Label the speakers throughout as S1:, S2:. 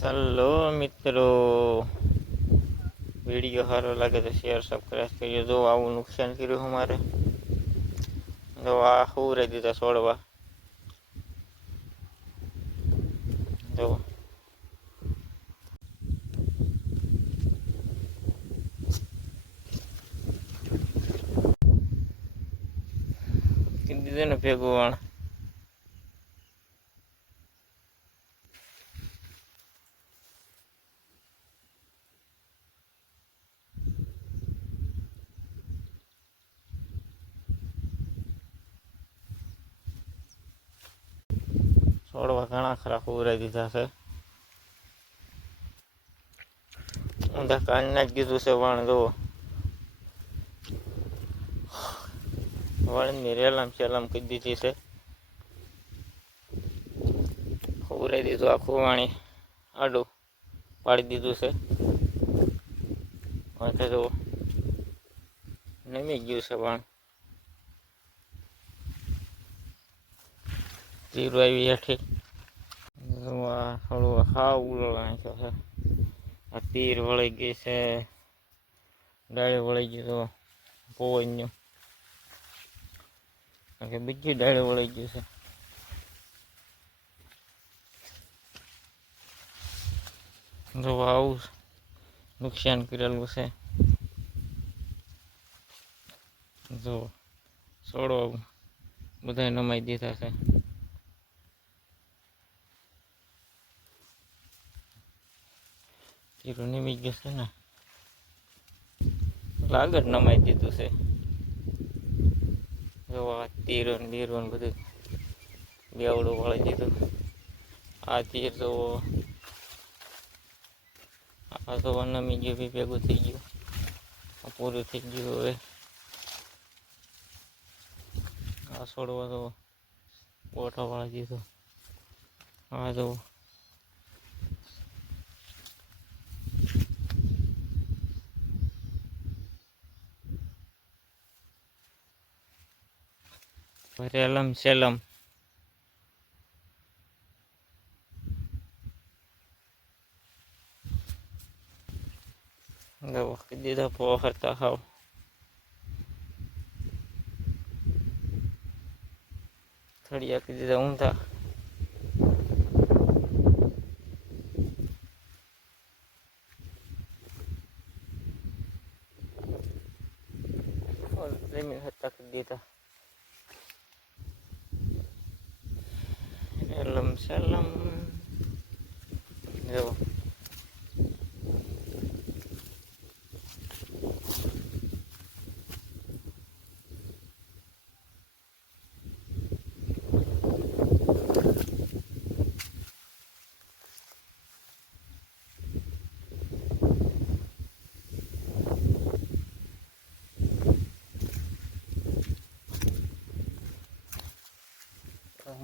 S1: ચાલો મિત્રો. વીડિયો સારો લાગે તો શેર સબસ્ક્રાઈબ કરીએ. જો આવું નુકસાન કર્યું અમારે જો આ હુરે દીધા છોડવા. જો. કીધું ને ભેગું વાણ. છોડવા ઘણા ખરા ખવડાવી દીધા છે. ઊંધા કાનના જ કીધું છે વણ, જુઓ. વણની રેલામ સેલામ કરી દીધી છે. ખવડાવી દીધું આખું વાણી, આડું પાડી દીધું છે. માથે જુઓ. નમી ગયું છે વણ. જીરું આવી હેઠી થોડું હાવ ઉલળ નાખ્યો છે. આ તીર વળી ગઈ છે. ડાળી વળી ગયું તો પવનનું. કારણ કે બીજી ડાળી વળી ગયું છે. જો આવું નુકસાન કરેલું છે. જો છોડો બધા નમાઈ દીધા છે. જીરું નીમી ગયું છે ને. જ નમાઈ દીધું છે. જોવા તીરો ને બધું બેવડું વળી દીધું. આ તીર જોવો. આ તો નમી ગયું, બી ભેગું થઈ ગયું. પૂરું થઈ ગયું હવે. આ છોડવા તો ગોઠા વાળી દીધો. આ તો રેલમ સેલમ. દવા દીધા પોહરતા હાવ. થળિયા કરી દીધા ઊંધા ઓર જમીન હતા કરી દીધા Salam. Yo.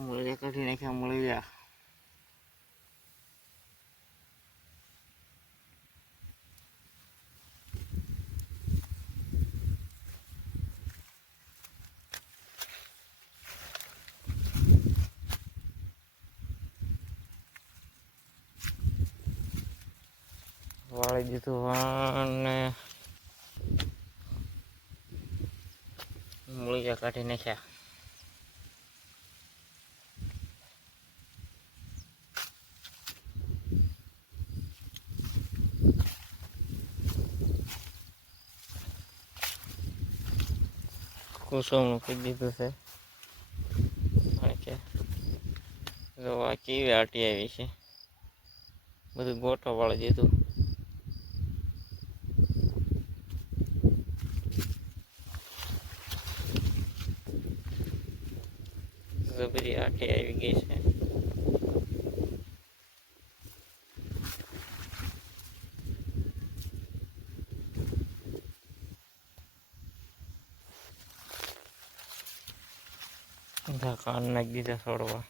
S1: mulai kaઢી નાખ્યા મળી ગયા વાળી દીધું અને મૂળિયા કાઢી નાખ્યા. કુસુમ મૂકી દીધું છે. જો આ કેવી આટી આવી છે. બધું ગોઠવાળી દીધું. બધી આટી આવી ગઈ છે. કાન નાખી દીધા છોડવા.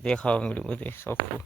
S1: દેખાવા મળ્યું બધું ચોખ્ખું.